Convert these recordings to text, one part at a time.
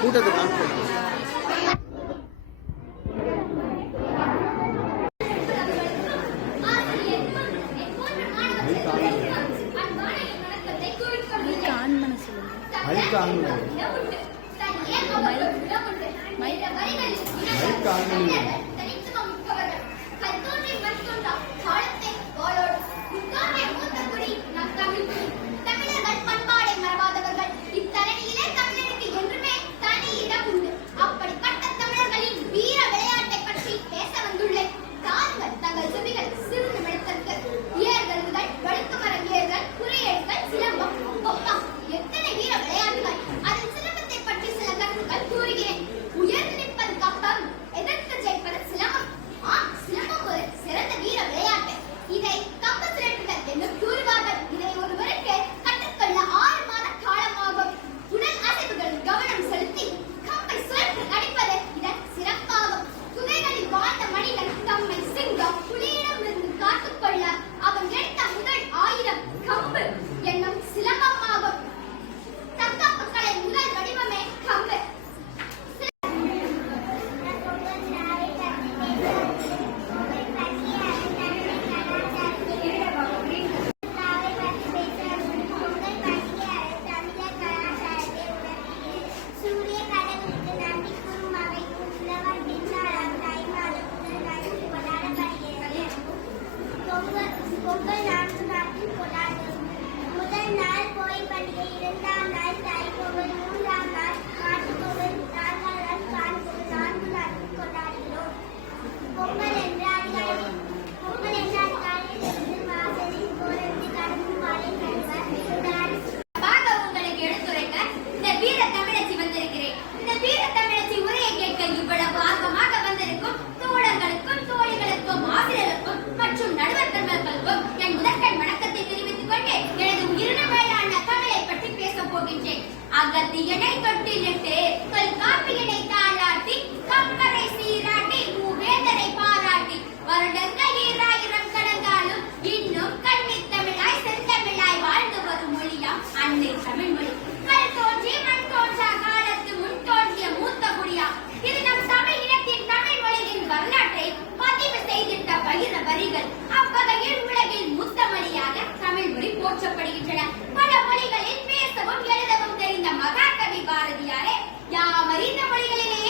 கூட்டத்தை அகத்தியனை தொட்டிலிட்டு தொல்காப்பியனை தாளாட்டி கம்பரை சீராட்டி மூவேதனை பாராட்டி வருடங்கள் 2000 கடந்தாலும் இன்னும் கன்னித்தமிழாய் செந்தமிழாய் வாழ்ந்து வரும் மொழியாம் அன்னை தமிழ் மொழி. கல் தோன்றி மண் தோன்றா காலத்து முன் தோன்றிய மூத்த குடியா இது நம் தமிழ் இனத்தின் தமிழ் மொழியின் வரலாற்றை பதிவு செய்திட்ட பகிர வரிகள். அவ்வகையில் உலகில் முத்தமொழியாக தமிழ் மொழி போற்றப்படுகின்றன. பல மொழிகளில் பேசவும் எழுதவும் தெரிந்த மகாகவி பாரதியாரே யாமறிந்த மொழிகளிலேயே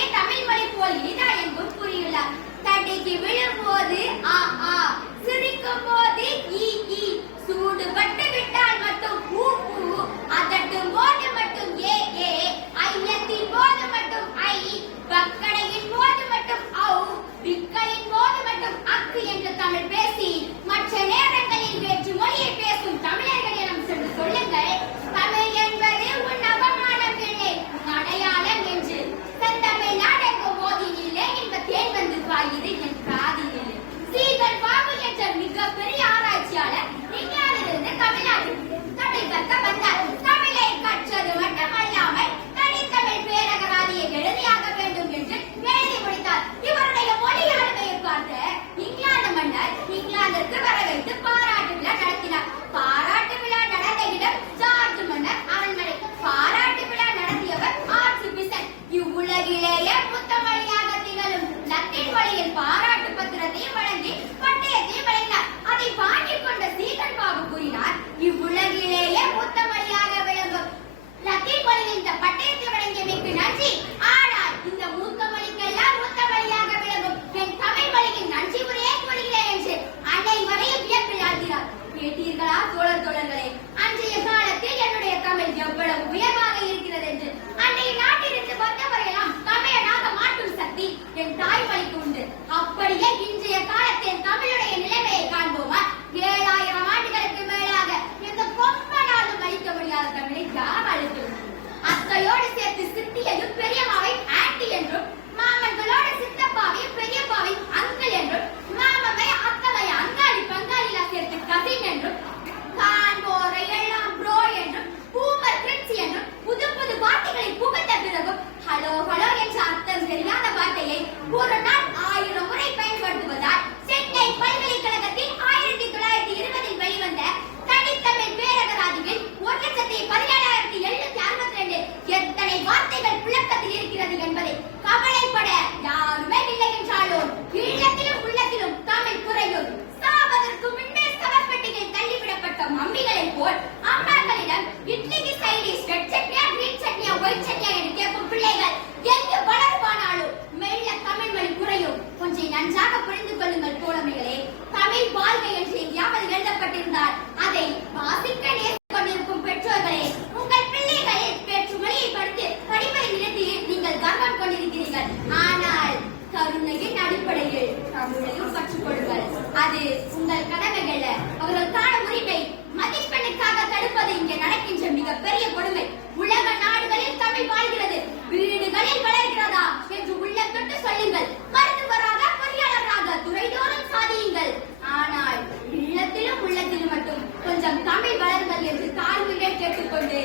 தமிழையும் கற்றுக்கொள்ளுங்கள். அது உங்கள் கடமைகள், அவர்களுக்கான உரிமை. மதிப்பெண்ணுக்காக தடுப்பது இங்கே நடக்கின்ற மிகப்பெரிய கொடுமை. உலக நாடுகளில் தமிழ் வாழ்கிறது, வீடுகளில் வளர்கிறதா என்று உள்ளம் தொட்டு சொல்லுங்கள். மருத்துவராக, பொறியாளராக துறைதோறும் சாதியுங்கள். ஆனால் இல்லத்திலும் உள்ளத்திலும் மட்டும் கொஞ்சம் தமிழ் வளருங்கள் என்று தாழ்மையை கேட்டுக்கொண்டு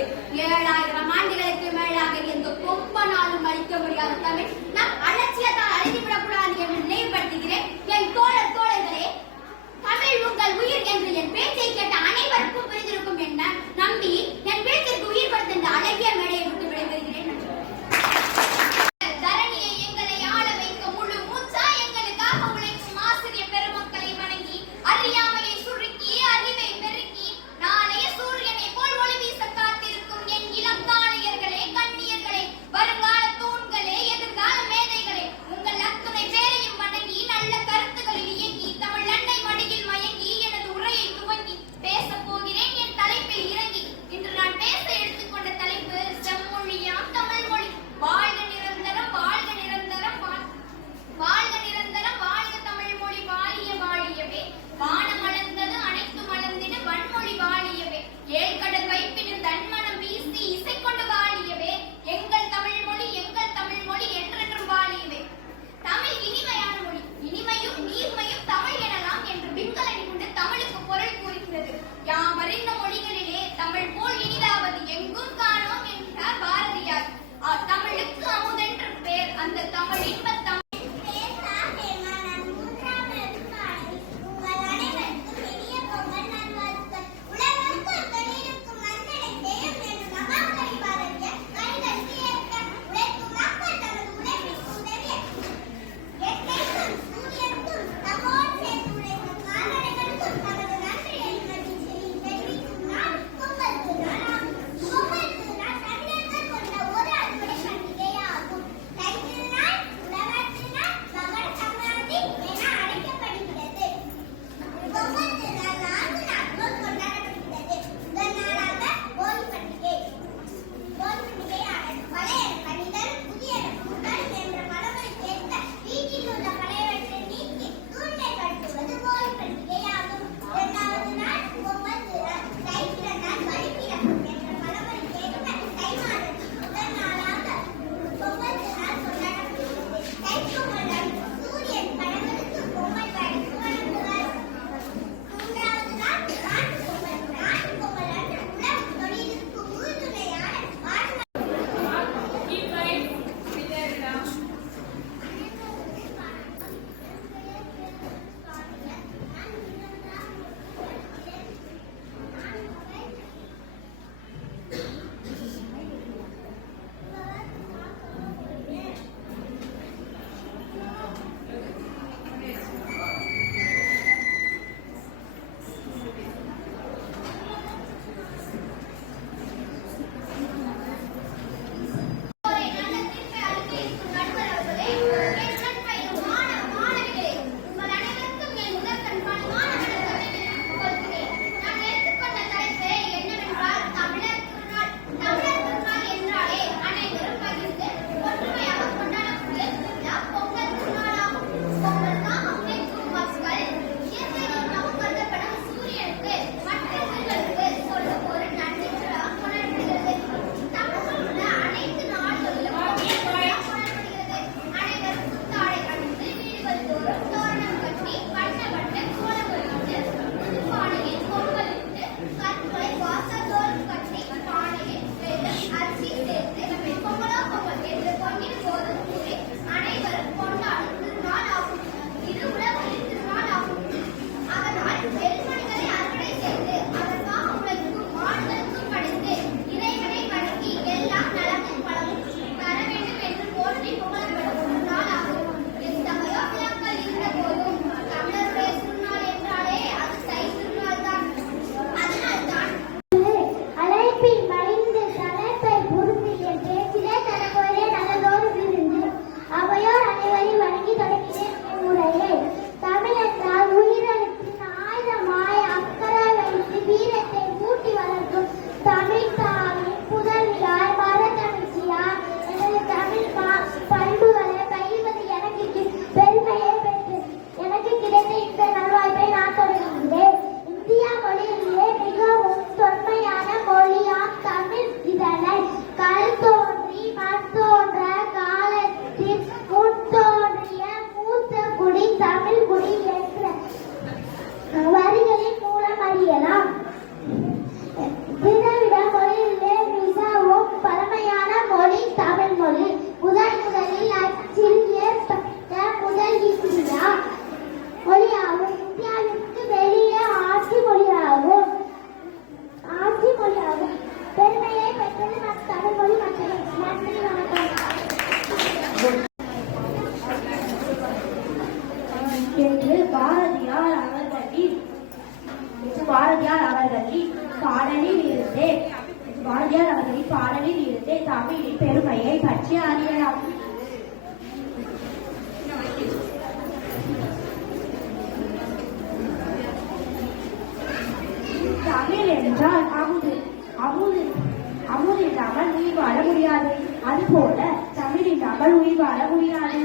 7000 ஆண்டுகளுக்கு மேலாக எந்த கொம்பனாலும் அளிக்க முடியாத தமிழ் நம் அலட்சியத்தால் அழிந்துவிடக்கூடாது என்று நினைவுபடுத்துகிறேன். என் தோழர்களே, தமிழ் உங்கள் உயிர் என்று என் பேச்சை கேட்ட அனைவருக்கும் புரிந்திருக்கும் என்ன நம்பி என் பேச்சிற்கு உயிர் கொடுத்த இந்த அழகிய மேடையை விட்டு விடைபெறுகிறேன். தரணியை எங்களை ஆள வைக்க முழு மூச்சா எங்களுக்காக உழைக்கும் ஆசிரியர் பெருமக்களை வணங்கி அறியாமையை சுருக்கி அறிவை பெருக்கி நாளைய சூரியனை போல் ஒளி வீச காத்திருக்கும் என் இளம் தாளையர்களே, கண்ணியர்களே, வருங்கால தூண்களே, எதிர்கால பெருமையை பற்றி அறியலாம். தமிழ் என்றால் அமுது. அமுதில்லாமல் உயிர் வாழ முடியாது. அதுபோல தமிழில்லாமல் உயிர் வாழ முடியாது.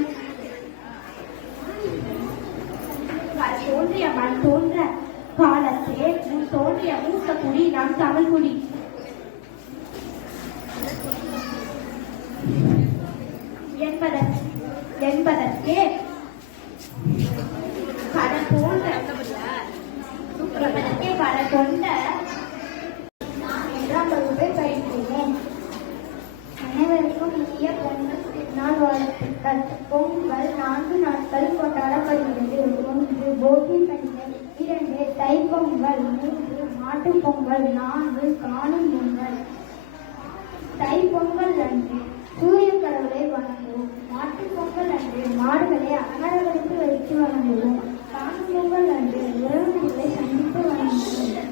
தோன்றிய மண் தோன்ற காலத்தே முன் தோன்றிய மூத்த குடி நம் தமிழ் குடி என்பதற்கே கடல் கொண்ட இரண்டாம் வகுப்பை பயின்றேன். அனைவருக்கும் இனிய பொங்கல் திருநாள் வாழ்த்துக்கள். பொங்கல் 4 நாட்கள் கொண்டாடப்படுகிறது. 1 போகி பண்டிகை, 2 தைப்பொங்கல், 3 மாட்டுப் பொங்கல், 4 காணும் பொங்கல். தைப்பொங்கல் அன்று சூரிய கடவுளை வணங்குவோம். மாட்டுப் பொங்கல் அன்று மாடுகளை அன்னதானத்துக்கு வைத்து வணங்குவோம். காணும் பொங்கல் அன்று உறவினர்களை சந்தித்து வணங்குவோம்.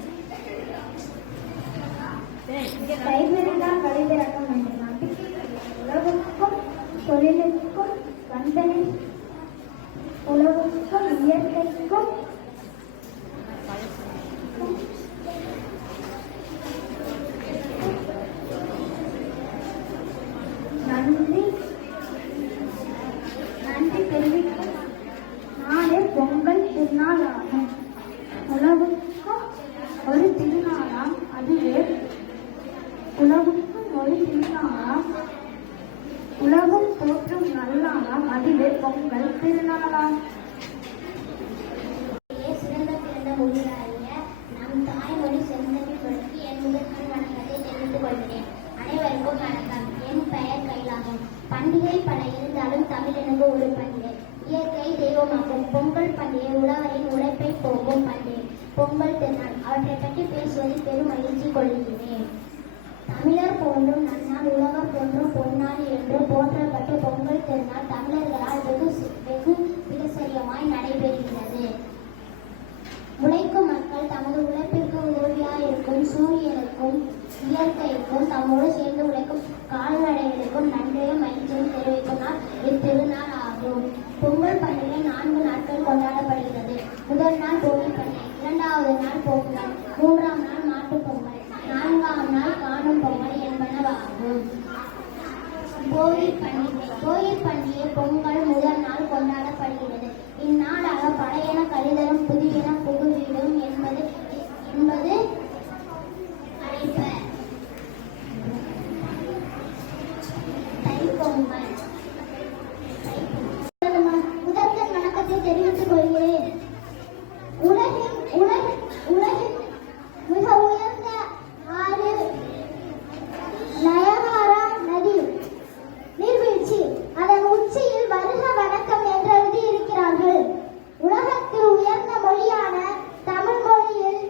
தைப்பிறந்தால் கலைபிறக்க வேண்டும். உலகுக்கும் தொழிலுக்கும் வந்தனை, உலகுக்கும் இயற்கைக்கும் நன்றி தெரிவிக்கும் நாளே பொங்கல் திருநாள் ஆகும். உலகுக்கும் ஒரு திருநாளாம் அதுவே உலகுக்கும் ஒரு திருநாளாம் உலகம் தோற்றும் நல்லாளாம் அதுவே பொங்கல் திருநாளாம். சிறந்த பிறந்த மொழியாகிய நம் தாய்மொழி செந்தமிழ்மொழிக்கு என் முதற்கண் வணக்கத்தை தெரிவித்துக் கொள்கிறேன். அனைவருக்கும் வணக்கம். என் பெயர் கைலாகம். பண்டிகை பல இருந்தாலும் தமிழ் எனக்கு ஒரு பண்டிகை. இயற்கை தெய்வமாகும். பொங்கல் பண்டிகை உழவரின் உழைப்பை போகும் பண்டிகை. பொங்கல் திருநாள் அவற்றை பற்றி பேசுவதில் பெரும் மகிழ்ச்சி கொள்கிறேன். தமிழர் போன்றும் நன்னாள் உலகம் போன்றும் பொன்னாள் என்று போற்றப்பட்டு பொங்கல் திருநாள் தமிழர்களால் வெகு விமர்சனமாய் நடைபெறுகிறது. உழைக்கும் மக்கள் தமது உழைப்பிற்கு உதவியாயிருக்கும் சூரியனுக்கும் இயற்கைக்கும் தம்மோடு சேர்ந்து உழைக்கும் கால்நடைகளுக்கும் நன்றியும் மகிழ்ச்சியும் தெரிவிக்கும் நாள் இத்திருநாள் ஆகும். பொங்கல் பண்டிகை 4 நாட்கள் கொண்டாடப்படுகிறது. முதல் நாள் போகி பண்டிகை, 2வது நாள் பொங்கல், 3ஆம் நாள் மாட்டுப் பொங்கல், 4ஆம் நாள் காணும் பொங்கல் என்பனவாகும். போகி பண்டிகை பொங்கல் முதல் நாள் கொண்டாடப்படுகிறது. இந்நாளாக பழையன கழிதலும் புதியன புகுவீடும் என்பது அழைப்பர். தைப்பொங்கல் முதற்கண் வணக்கத்தை தெரிவித்துக் கொள்கிறேன். உலகின் மிக உயர்ந்த ஆறு நயகாரா நதி நீர்வீழ்ச்சி. அதன் உச்சியில் வருக வணக்கம் என்று எழுதியிருக்கிறார்கள். உலகத்தில் உயர்ந்த மொழியான தமிழ் மொழியில்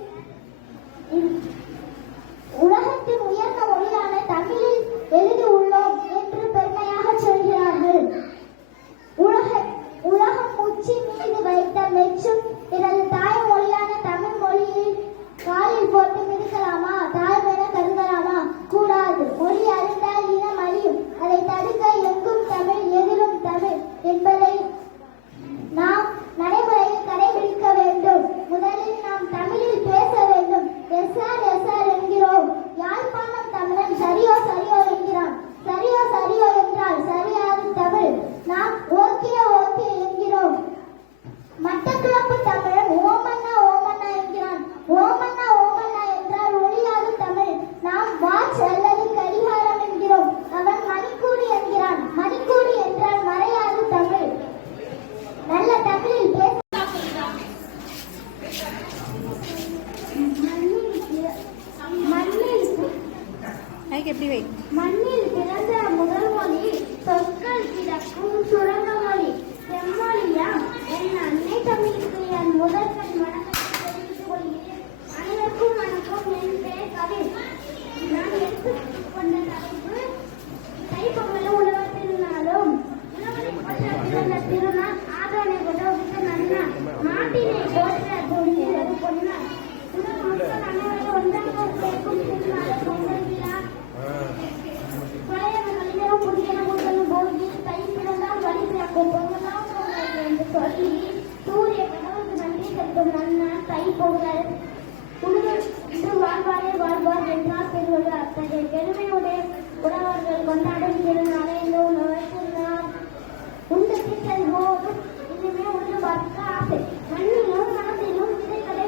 தைப்பொங்கல் இது வாழ்வாரே வாழ்வார் என்றார் பெறுவது. அத்தகைய பெருமையுடைய உழவர்கள் கொண்டாடும் திருநாளே இந்த உழவர் திருநாள். உண்டுக்கு செல்வோரும் இனிமே உண்டு பார்க்க ஆசை மண்ணிலும் மனதிலும் இதைகளை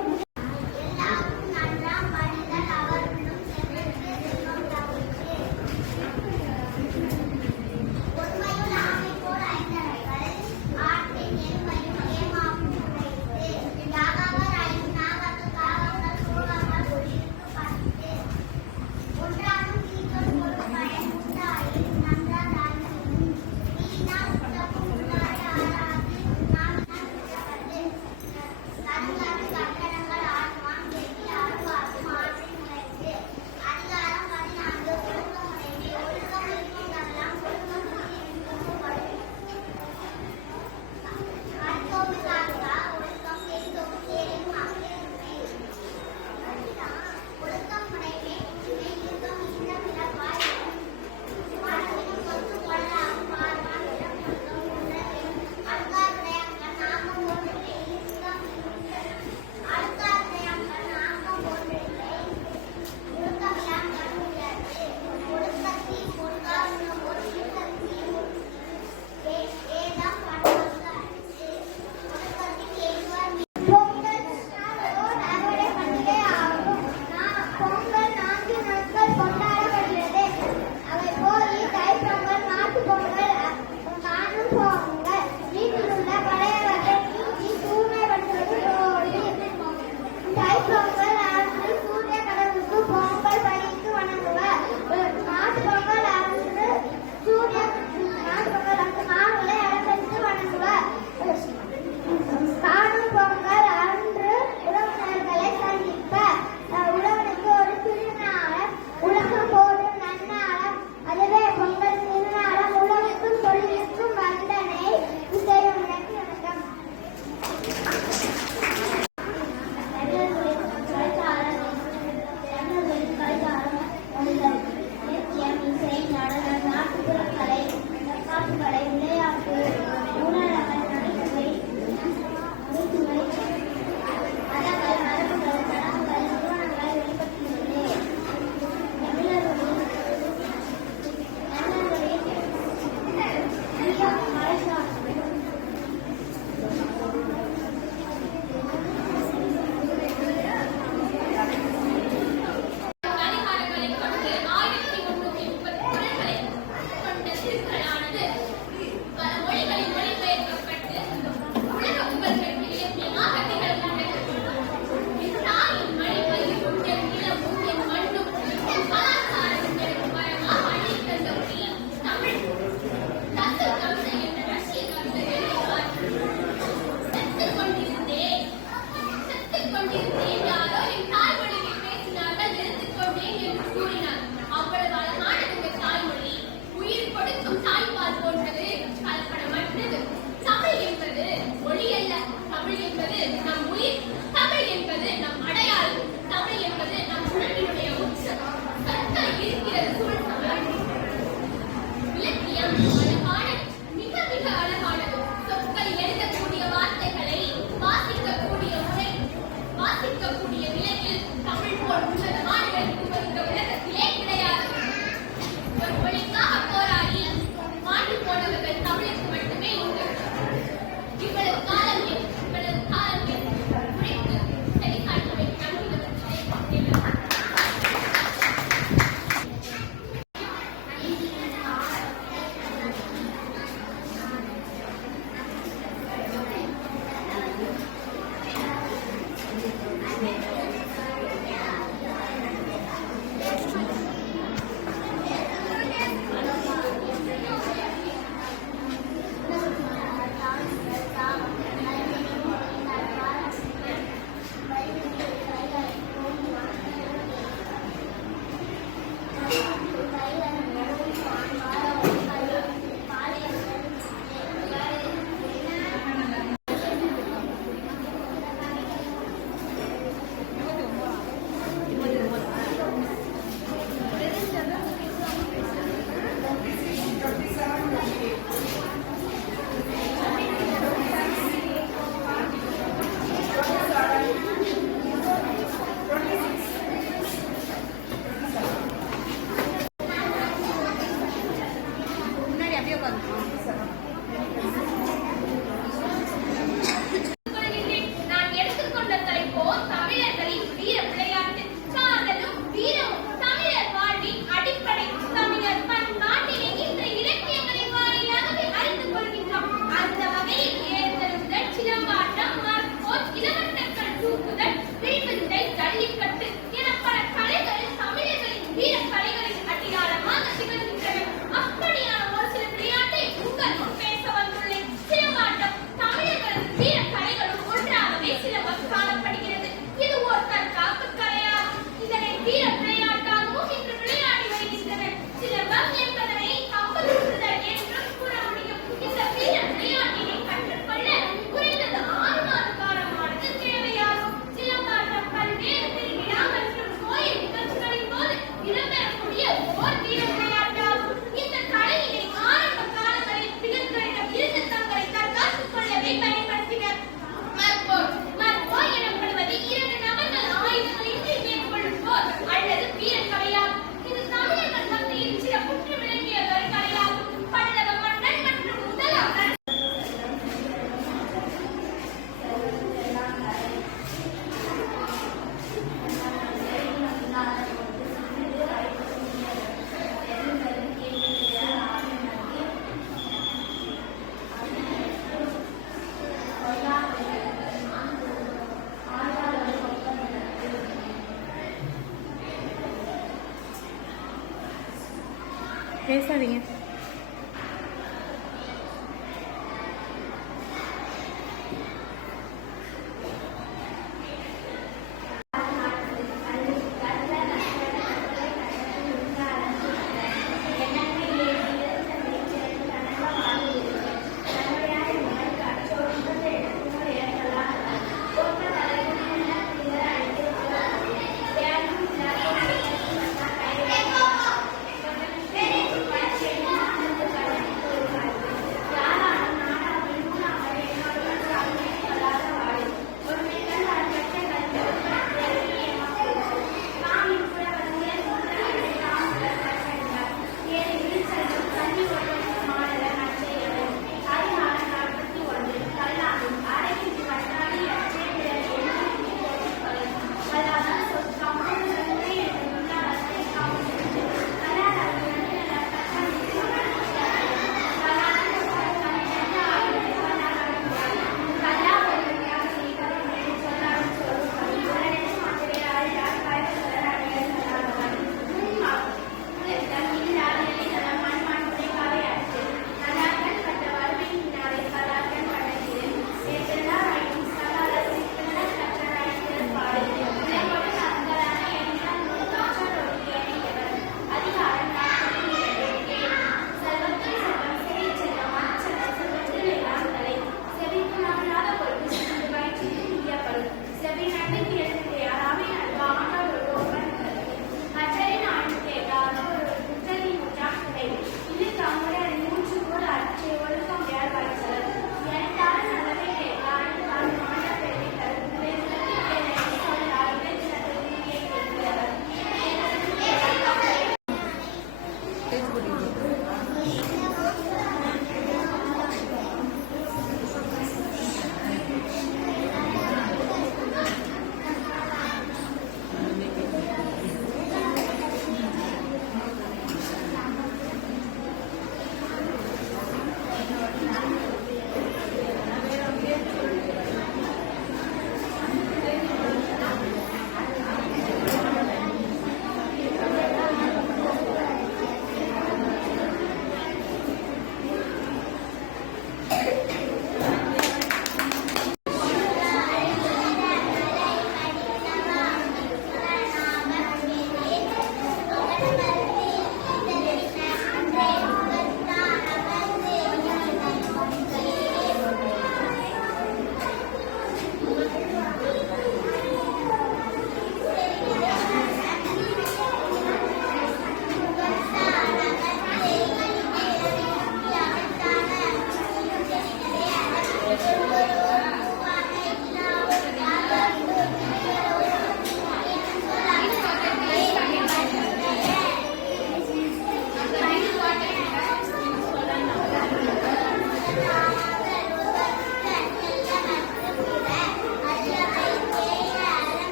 பேசாதீங்க.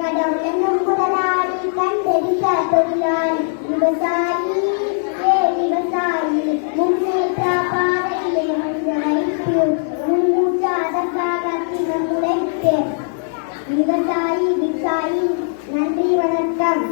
கடவுள் என்னும் முதலாளி கண்டெடுத்த தொழிலாளி விவசாயி விவசாயி முன்னேற்ற பாதையிலே வந்து வைத்து முன்னூற்று அதற்காக தினம் உழைத்து விவசாயி விவசாயி நன்றி வணக்கம்.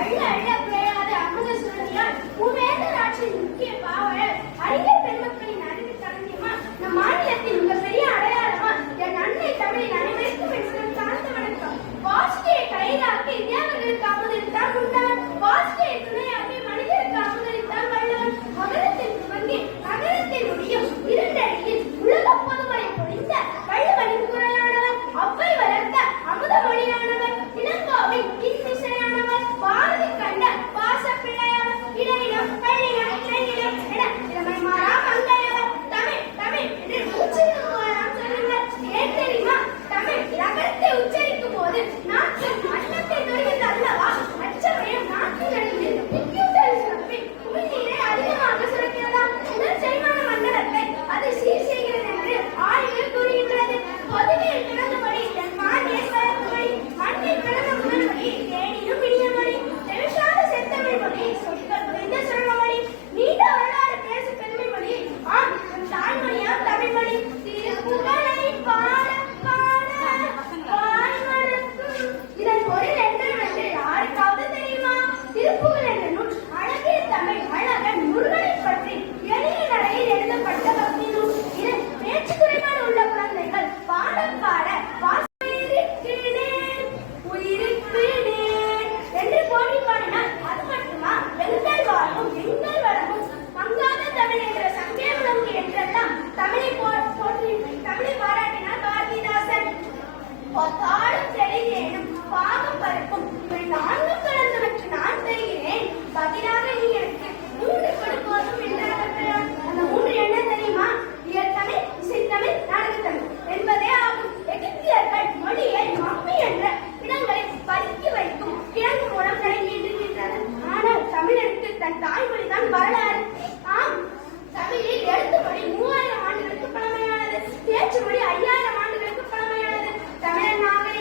அள்ள அள்ள குறையாத அமுத சுரந்தியால் மூவேந்தர் ஆட்சியின் முக்கிய பாவலர் அறிஞர் பெருமக்களின் அறிவு களஞ்சியமா நம் மாநிலத்தின் மிகப்பெரிய அடையாளமா என் அன்னை தமிழின் அனைவருக்கும் என் சார்ந்த வணக்கம். வாசியை கையிலாக்கி இந்தியாவர்களுக்கு அமுதளித்தான் உண்டான், வாசியை துணையாக்கி மனிதருக்கு அமுதளித்தான் வல்லவன். மகரத்தில் துவங்கி நகரத்தில் முடியும் இரண்டடியில் உலக பொதுமறை பொழிந்த வள்ளுவனின் குரலானவன், அவ்வை வளர்த்த அமுத மொழியானவன், இளங்கோவை இன்னிசையானவன், பாரதி கண்ட பாச பிள்ளையவன், இடையிலும் பள்ளியிலும் இடையிலும் என இளமை மாறா மங்கையவன். தமிழ் தமிழ் என்று உச்சரிக்குமாறாம் சொல்லுங்கள். ஏன் தெரியுமா? தமிழ் நகரத்தை உச்சரிக்கும் போது நாட்டின் அன்னத்தை தொடுகிறது அல்லவா? அச்சமயம் நாட்டின் அடியில் பிக்யூட்டல் சுரப்பி உமிழ்நீரை அதிகமாக சுரக்கிறதாம். உடல் செரிமான மண்டலத்தை அது சீர் செய்கிறது என்று ஆய்வில் கூறுகின்றது. பொதுவில் பிறந்தபடி என் மாநில வளர்ப்புமொழி, மண்ணில் பிறந்த முதல்மொழி, தேனிலும் இனிய மொழி, தெவிஷாத செந்தமிழ் மொழி, சொற்கள் புரிந்த சுரமொழி, நீண்ட வரலாறு பேசும் பெருமை மொழி, ஆம் நம் தாய்மொழியாம் தமிழ் மொழி. திருப்புகழை பாட பாட வாய்மறக்கும் இதன் பொருள் என்னவென்று யாருக்காவது தெரியுமா? திருப்புகழ் என்ற நூல் அழகிய தமிழ் அழகன் முருகனை பற்றி எளிய நடையில் எழுதப்பட்ட பக்தி நூல். இது பேச்சு குறைபாடு உள்ள குழந்தைகள் பாட பாட வாசிக்கிறேன் உயிருக்கிறேன் என்று போட்டி பாடினார். அது மட்டுமா, எங்கள் வாழ்வும் எங்கள் வளமும் மங்காத தமிழ் என்ற சங்கே விளங்கு என்றெல்லாம் தமிழை போற்றி தமிழை பாராட்டினார் பாரதிதாசன். காலம் தெளிதேனும் பாகம் பருப்பும் இவை நான்கும் கலந்தவற்று நான் தருகிறேன், பதிலாக நீ எனக்கு 3 கொடுப்போதும் என்றார்கள். அந்த 3 என்ன தெரியுமா? இயற்கலை, இசைத்தமிழ், நாடகத்தமிழ் என்பதே ஆகும். எகிப்தியர்கள் மொழியை மம்மி என்ற இடங்களை பதுக்கி வைக்கும் கிழங்கு மூலம் தொடங்கியிருக்கின்றனர். ஆனால் தமிழருக்கு தன் தாய்மொழிதான் வரலாறு. ஆம், தமிழில் எழுத்து மொழி 3000 ஆண்டுகளுக்கு பழமையானது, பேச்சு மொழி 5000 ஆண்டுகளுக்கு பழமையானது. தமிழர் நாகரிகம்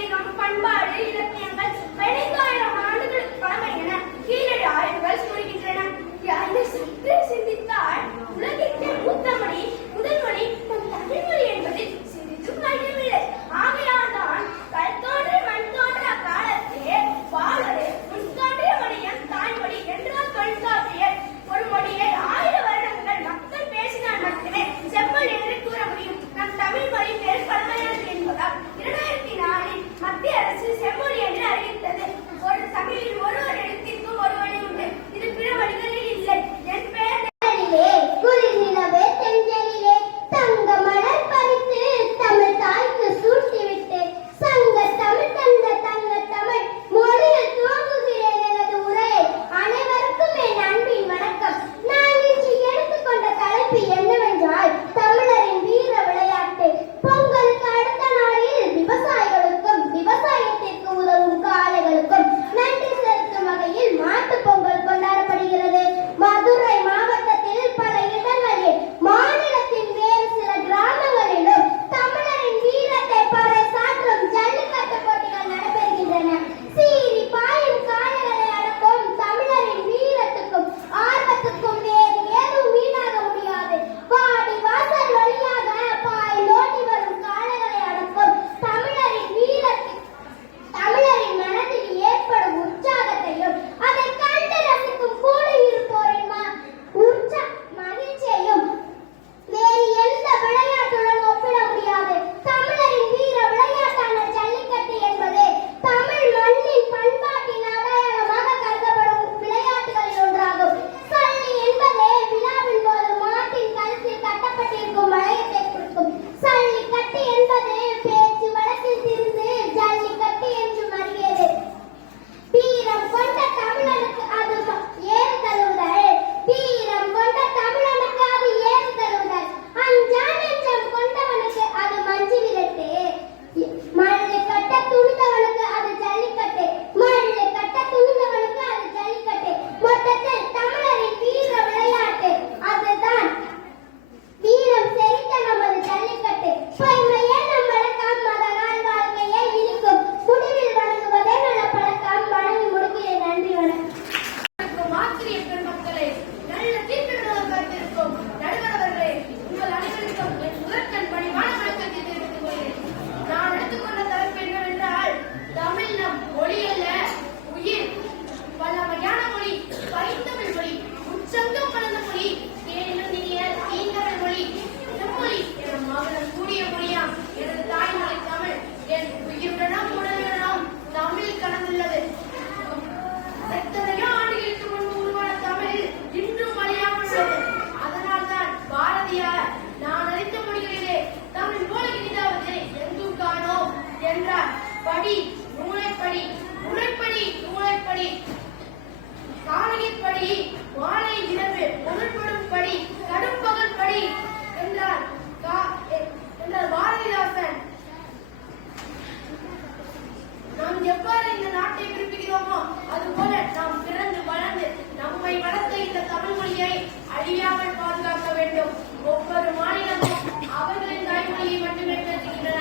எல்லாரும் அவர்களின் தாய்மொழியை மட்டுமே பேசுகின்றன.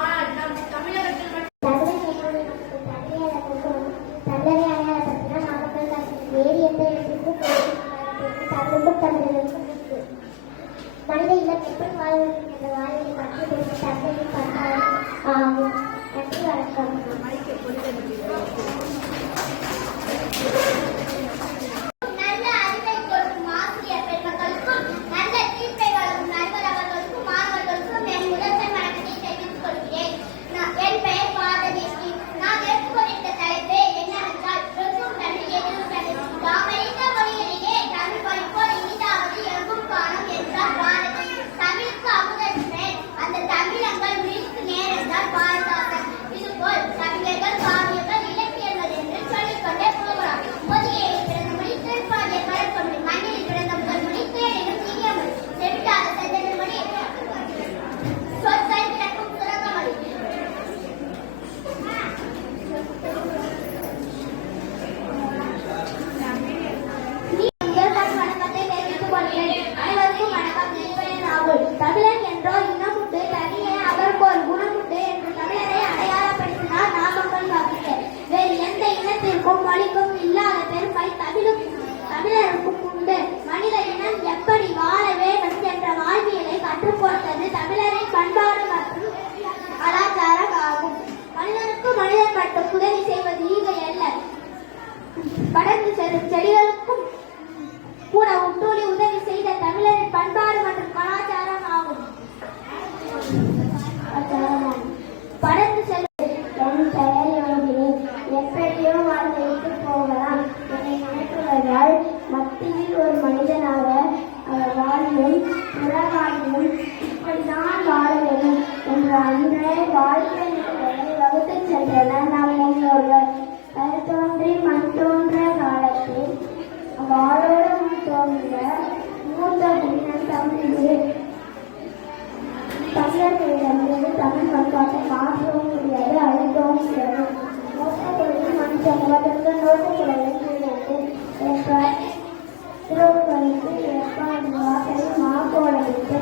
ஆனால் நம் தமிழகத்தில் மட்டும் மனித இலக்கு எப்படி வாழ்வது என்ற வாழ்வை பற்றி பேச தந்தையின் ஆகும். நன்றி, வணக்கம். நல்ல அறிவை கொடுக்கும் ஆசிரியர் பெருமக்களுக்கும் நல்ல தீர்ப்பை வழங்கும் நண்பர் அவர்களுக்கும் மாணவர்களுக்கும் என் முதற்கண் வணக்கத்தை தெரிவித்துக் கொள்கிறேன். என் பெயர் பாரதேசி. நான் எடுத்துக்கொண்டிருந்த தலைப்பு என்னவென்றால் எங்கும் தமிழ் எதிரும் தமிழ். தாமறிந்த மொழிகளிலே தமிழ் படிப்போர் இனிதாவது எங்கும் காணும் என்றார் பாரதி. தமிழுக்கு அமுதமே அந்த தமிழங்கள் உயிருக்கு நேரென்றார் பாரதாசன். இதுபோல் கவிஞர்கள் காவியங்கள் இலக்கியங்கள் என்று சொல்லிக்கொண்டே போகலாம். மொழியில் பிறந்த மொழி திருப்பாடிய பழக்கமொழி, மண்ணில் பிறந்த முதல் மொழி தேனிலும் தீய மொழி, செவிட்டாத செந்தமிழ் மொழி, சொற்கள் கிடக்கும் சுரங்கமொழி. வணக்கத்தை தெரிவித்துக் கொள்கிறேன். அனைவருக்கும் வணக்கம். என் பெயர் ராகுல். தமிழன் என்றோ இனம் உண்டு, தனியே அவருக்கு ஒரு குணம் உண்டு என்று தமிழரை அடையாளப்படுத்தினார் நாமக்கல் கவிஞர். வேறு எந்த இனத்திற்கும் மொழிக்கும் இல்லாத பெருமை தமிழருக்கும் உண்டு. மனித இனம் எப்படி வாழ வேண்டும் என்ற வாழ்வியலை கற்றுக் கொடுத்தது தமிழரின் பண்பாடு மற்றும் கலாச்சாரம் ஆகும். மனிதனுக்கு மனிதன் மட்டும் உதவி செய்வது ஈகை அல்ல, படர்ந்து செல்லும் செடிகளுக்கும் கூட உட்டூழி உதவி செய்த தமிழரின் பண்பாடு மற்றும் கலாச்சாரம் ஆகும். படர்ந்து செல்லும் என் பெயர் யோகினி. எப்படியோ வாழ்க்கைக்கு போகலாம் என்னை நினைப்பவர்கள் மத்தியில் ஒரு மனிதனாக வாழும் உலகாலும் இப்படிதான் வாழ வேண்டும் என்ற அன்றே வாழ்க்கை நிலையை வகுத்து சென்றனர் நம் முன்னோர்கள். தோன்றி மண் தோன்ற காலத்தில் வாழோடு தோன்ற மூத்த குடியினர் தமிழ் தமிழர்களிடமிருந்து தமிழ் பண்பாட்டை மாற்றவும் முடியாது, அழிக்கவும் முடியாது. மூத்த குடியில் மண் சமூகத்திற்கு நோக்கு குழந்தை கிடையாது என்றார் திருவள்ளுவருக்கு ஏற்பாடு வார்த்தை மாக்கோடவிட்டு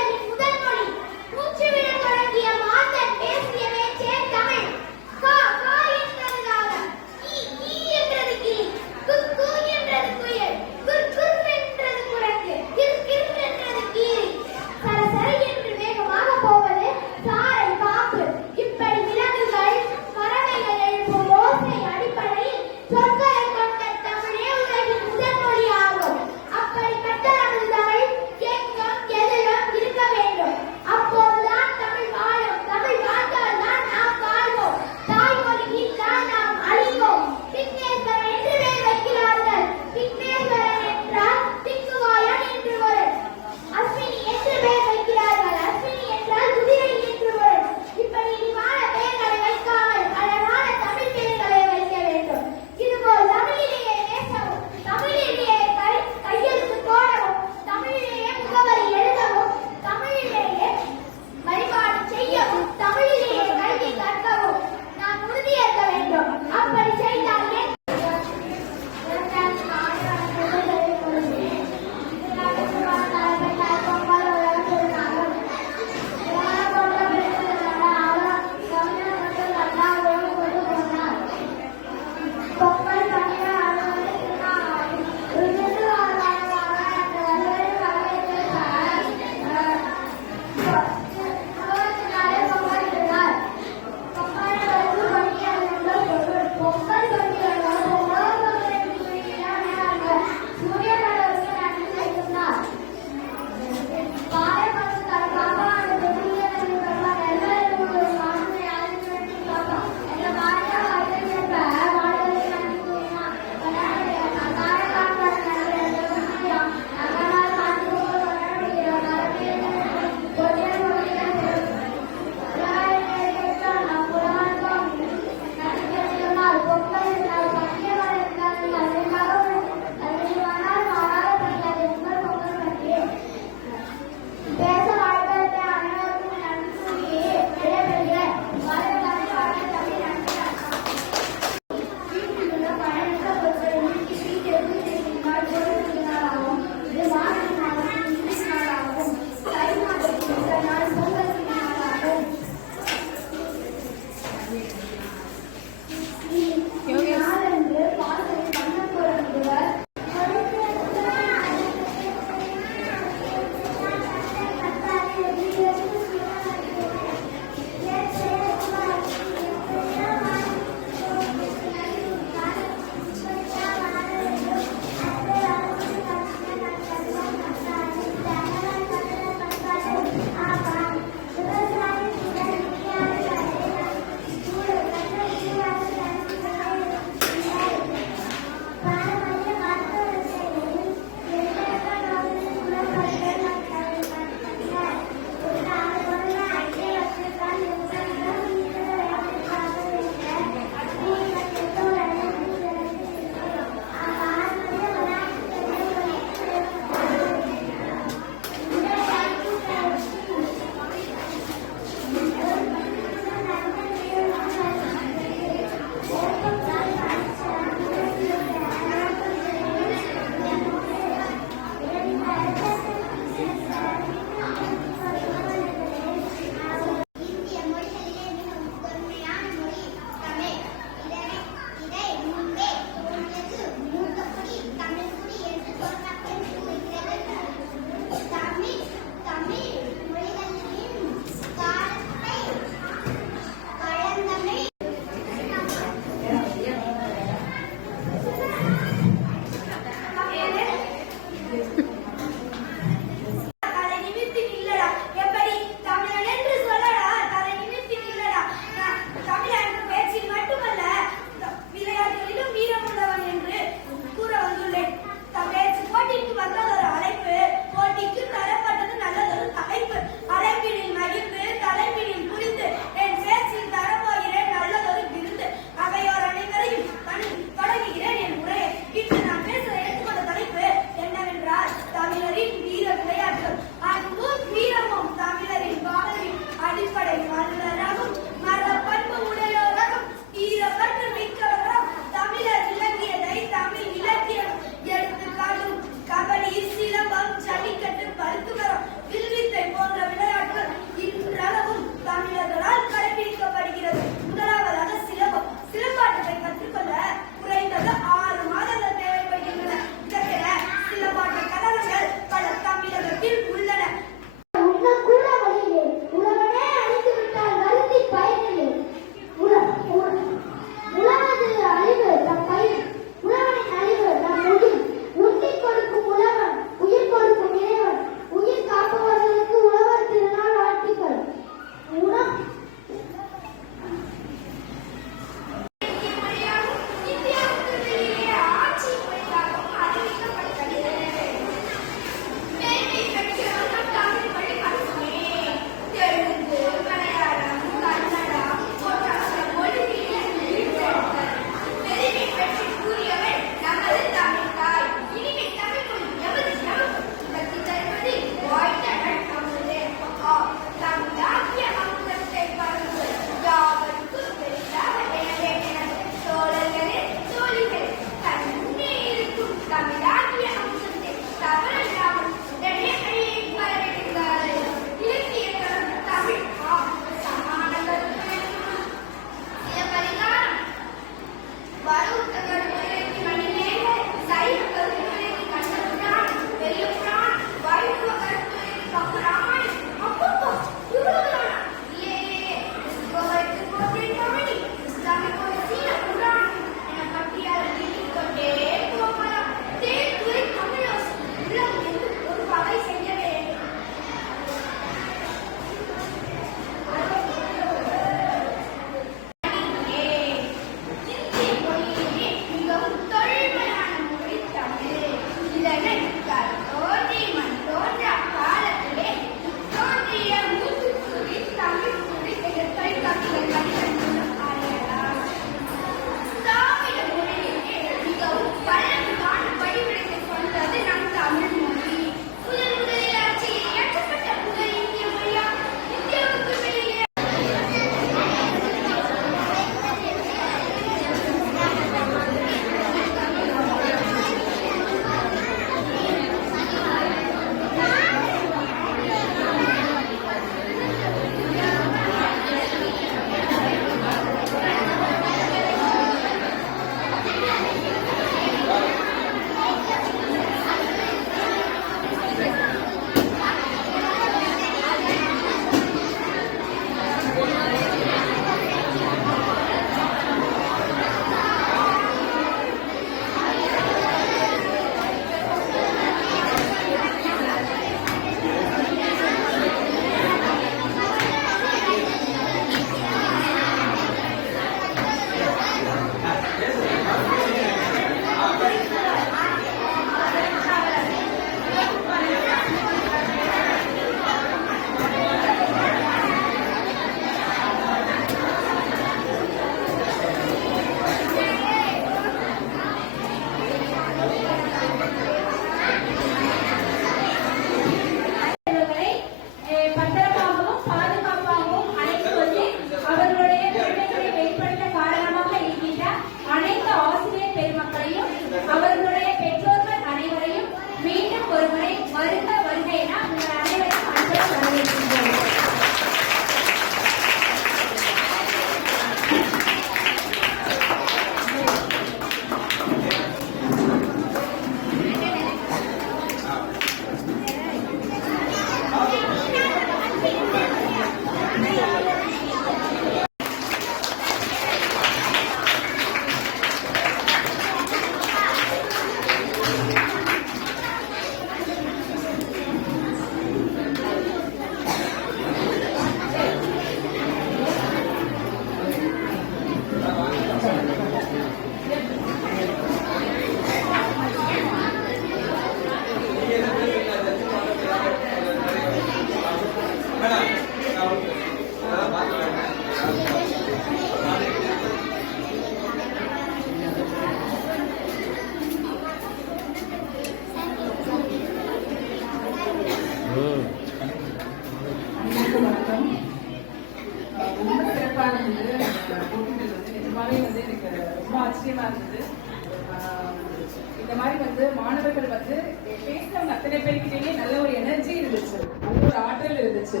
இருந்துச்சு.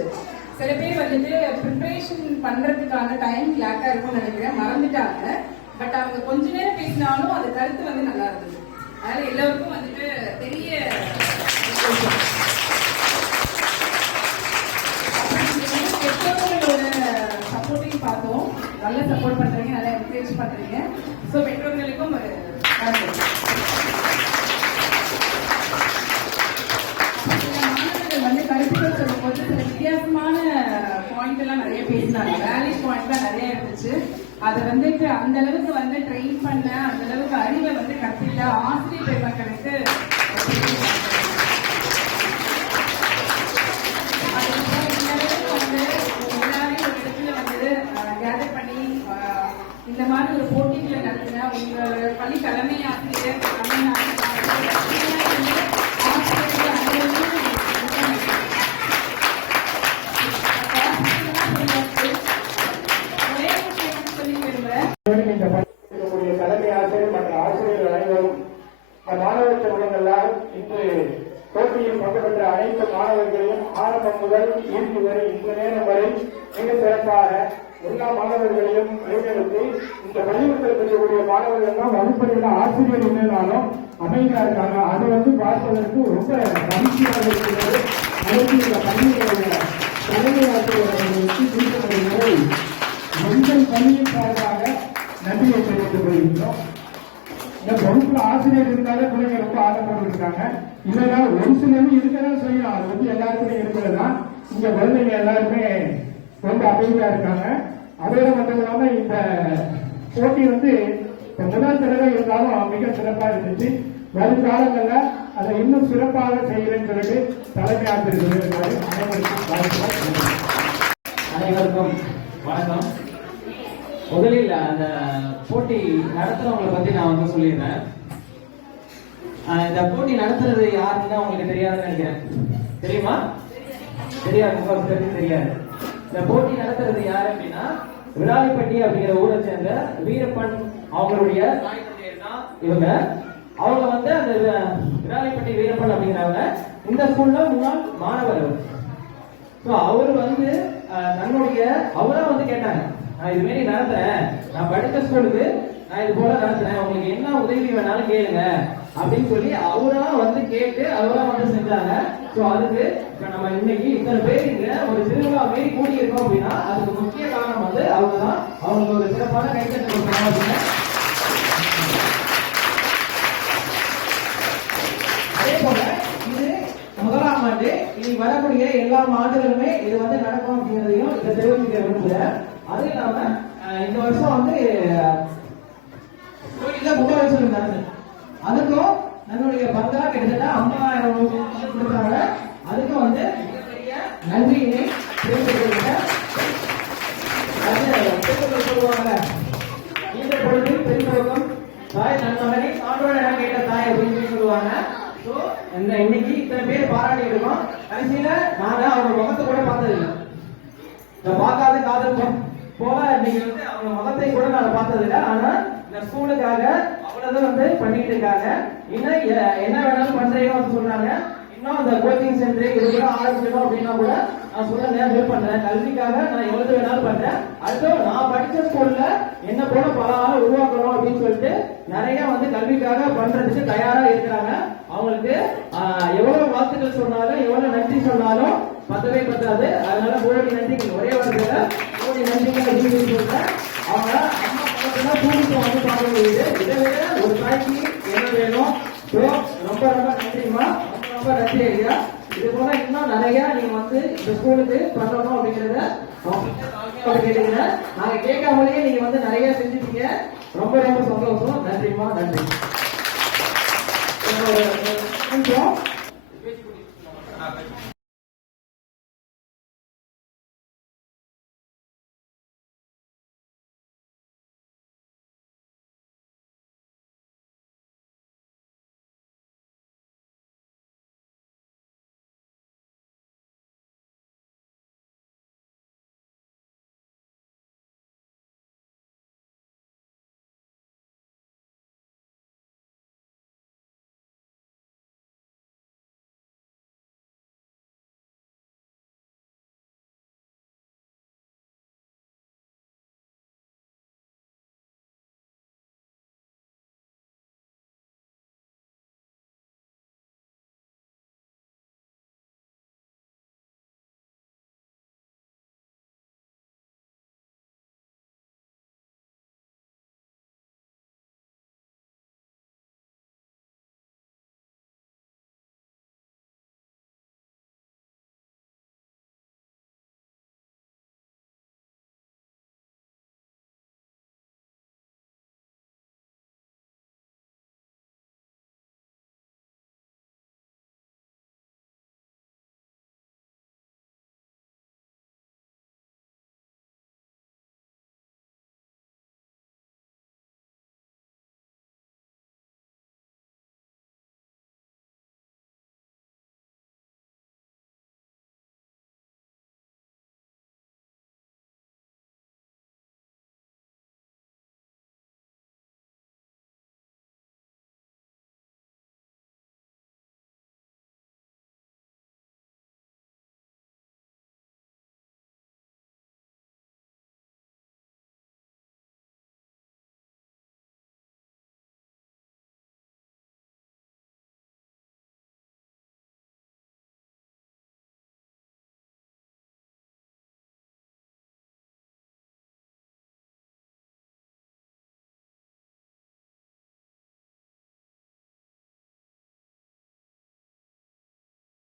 சில பேர் வந்துட்டு ப்ரிப்பரேஷன் பண்றதுக்கான டைம் லேக்கா இருக்கும்னு நினைக்கிறேன், மறந்துட்டாங்க. பட் அவங்க கொஞ்ச நேரம் பேசினாலும் அது கருத்து வந்து நல்லா இருந்தது. அதனால எல்லாருக்கும் வந்துட்டு பெரிய பெற்றோர்களோட சப்போர்ட்டையும் பார்த்தோம். நல்லா சப்போர்ட் பண்றீங்க, நல்லா என்கரேஜ் பண்றீங்க. ஸோ பெற்றோர்களுக்கும் ஒரு மாணவர்கள் வந்து கருத்துக்கள் சொல்லும்போது சில வித்தியாசமான பாயிண்ட் எல்லாம் நிறைய பேசினாங்க. வேலிட் பாயிண்ட் தான் நிறைய இருந்துச்சு. அதை வந்துட்டு அந்த அளவுக்கு வந்து ட்ரெயின் பண்ண, அந்த அளவுக்கு அறிவை வந்து கற்பித்த ஆசிரியர் பெருமக்களுக்கு கேதர் பண்ணி இந்த மாதிரி ஒரு போட்டிகளை நடத்தின உங்க பள்ளி தலைமை ஆசிரியர் தலைமை ஆசிரியர் மற்ற ஆசிரியர்கள் அனைவரும் மாணவ செல்வங்களால் இன்று போட்டியில் பங்கு பெற்ற அனைத்து மாணவர்களையும் ஆரம்பம் முதல் இறுதி வரை இந்த நேரம் வரை மிக சிறப்பாக எல்லா மாணவர்களையும் கைதெடுத்து இந்த பள்ளிக்கூடத்தில் இருக்கக்கூடிய மாணவர்கள் தான் வகுப்பறையில் ஆசிரியர் இல்லைனாலும் அமைதியா இருக்காங்க. அது வந்து பார்ப்பதற்கு ரொம்ப மகிழ்ச்சியாக இருக்கிறது. அதற்கு இந்த பள்ளிகளுடைய தலைமை ஆசிரியர்களுக்கு குறிப்பிட்ட முறை எங்கள் பள்ளியின் சார்பாக நன்றியை தெரிவித்துக் கொள்கின்றோம். இந்த வகுப்புல ஆசிரியர் இருந்தாலே பிள்ளைங்க ரொம்ப ஆர்வப்பட்டு இருக்காங்க. இதெல்லாம் ஒரு சிலரும் இருக்கதான் செய்யணும். அது வந்து எல்லாருக்குமே இருக்கிறதுதான். இங்க குழந்தைங்க எல்லாருமே ரொம்ப அமைதியா இருக்காங்க. அதோட மட்டும் இல்லாம இந்த போட்டி வந்து முதல் தடவை இருந்தாலும் மிக சிறப்பா இருந்துச்சு. வரும் காலங்கள்ல அதை இன்னும் சிறப்பாக செய்கிறேன்னு சொல்லிட்டு தலைமை ஆசிரியர் சொல்லியிருக்காரு. அனைவருக்கும் வணக்கம். முதலில் அந்த போட்டி நடத்துறவங்களை பத்தி நான் வந்து சொல்லிடுறேன். இந்த போட்டி நடத்துறது யாருன்னு உங்களுக்கு தெரியாதுன்னு நினைக்கிறேன். தெரியுமா? தெரியாது, தெரியாது. இந்த போட்டி நடத்துறது யாரு அப்படின்னா விராலிப்பட்டி அப்படிங்கிற ஊரை சேர்ந்த வீரப்பன் அவங்களுடைய தாய் தந்தையர் தான் இவங்க. அவங்க வந்து அந்த விராலிப்பட்டி வீரப்பன் அப்படிங்கிறவங்க இந்த ஸ்கூல்ல முன்னாள் மாணவர். அவர் வந்து தன்னுடைய அவரா வந்து கேட்டாங்க, நான் இது மாரி நடத்துறேன், நான் படித்த ஸ்கூலுக்கு நான் இது போல நடத்துறேன், உங்களுக்கு என்ன உதவி வேணாலும் கேளுங்க அப்படின்னு சொல்லி அவரா வந்து கேட்டு அவரா வந்து செஞ்சாங்க. சோ அதுக்கு நம்ம இன்னைக்கு இத்தனை பேர் இங்க ஒரு திருவிழா மாரி கூடி இருக்கோம் அப்படின்னா அதுக்கு முக்கிய காரணம் வந்து அவங்கதான். அவங்களுக்கு ஒரு சிறப்பான கைத்தட்டல் கொடுக்கணும் அப்படின்னு. அதே போல இது முதலாம் ஆண்டு, இனி வரக்கூடிய எல்லா ஆண்டுகளுமே இது வந்து நடக்கும் அப்படிங்கிறதையும் இதை தெரிவிக்க விரும்புகிறேன். அது இல்லாம இந்த வருஷம் வந்து கோயில்ல கும்பாபிஷேகம் நடந்தது. அதுக்கும் நம்மளுடைய பங்களா கிட்டத்தட்ட 50,000 கொடுத்தாங்க. அதுக்கும் வந்து மிகப்பெரிய நன்றியினை தெரிவித்துக் சொல்லுவாங்க. இந்த பொழுது பெரும்பக்கம் தாய் தன் மகனை தாண்டோட இடம் கேட்ட தாய் அப்படின்னு சொல்லுவாங்க. இன்னைக்கு இத்தனை பேர் பாராட்டி இருக்கோம். கடைசியில நாங்க அவங்க முகத்தை கூட பார்த்தது இல்லை. பார்க்காத காதல் போல இன்னைக்கு வந்து அவங்க முகத்தை கூட நான் பார்த்தது இல்லை. ஆனா இந்த ஸ்கூலுக்காக அவ்வளவு வந்து பண்ணிட்டு இருக்காங்க. இன்னும் என்ன வேணாலும் பண்றீங்கன்னு சொல்றாங்க. இன்னும் அந்த கோச்சிங் சென்டர் இது கூட ஆரம்பிக்கணும் அப்படின்னா கூட நான் சொல்லுங்க ஹெல்ப் பண்றேன். கல்விக்காக நான் எவ்வளவு வேணாலும் பண்றேன். அடுத்து நான் படிச்ச ஸ்கூல்ல என்ன போல பல ஆளை உருவாக்கணும் அப்படின்னு சொல்லிட்டு நிறைய வந்து கல்விக்காக பண்றதுக்கு தயாரா இருக்கிறாங்க. அவங்களுக்கு எவ்வளவு வாழ்த்துக்கள் சொன்னாலும் எவ்வளவு நன்றி சொன்னாலும் பத்தவே பத்தாது. அதனால கோடி நன்றிகள், ஒரே வாரத்துல கோடி நன்றிகள் அப்படின்னு சொல்றேன். அவங்க அம்மா பக்கத்துல பூமிக்கு வந்து பார்க்க முடியுது. இதை விட ஒரு தாய்க்கு என்ன வேணும்? ரொம்ப ரொம்ப நன்றிமா, ரொம்ப நன்றி ஐயா. இது போல இன்னும் நிறைய நீங்க வந்து இந்த ஸ்கூலுக்கு பண்ணணும் அப்படிங்கறத கேட்டீங்க. நாங்க கேட்காமலேயே நீங்க வந்து நிறைய செஞ்சுட்டீங்க. ரொம்ப ரொம்ப சந்தோஷம். நன்றிமா, நன்றி.